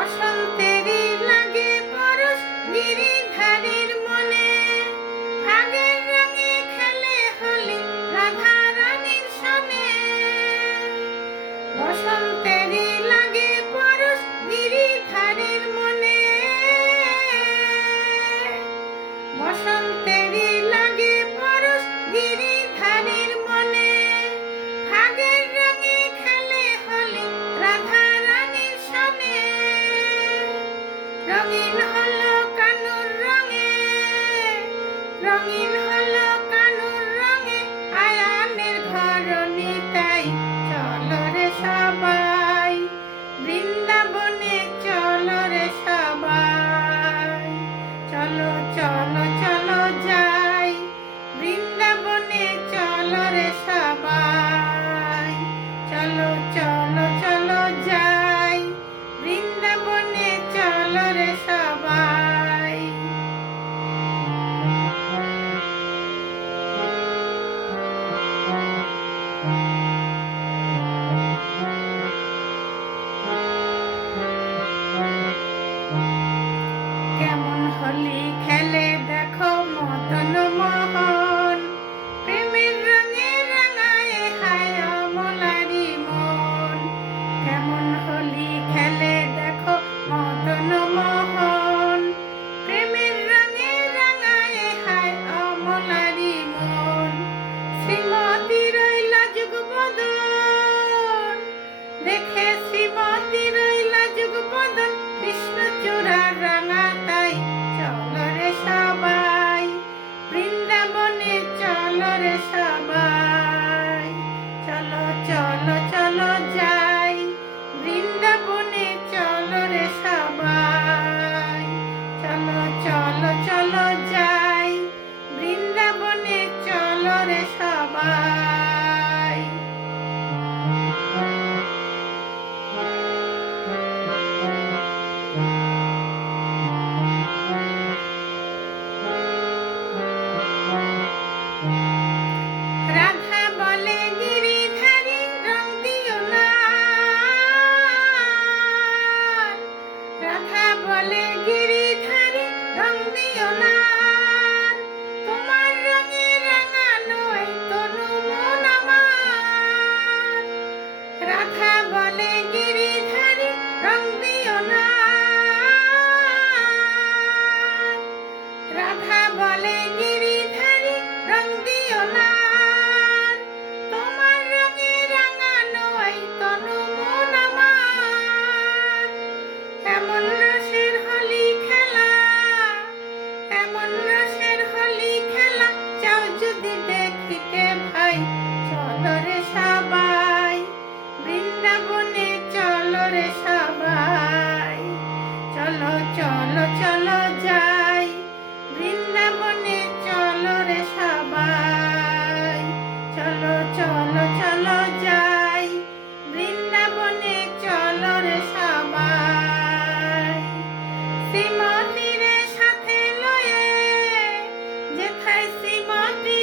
বসন্তেরই লাগে পরশ গিরিধারীর বলে গিরিধারী রং দিও না someone I see my feet.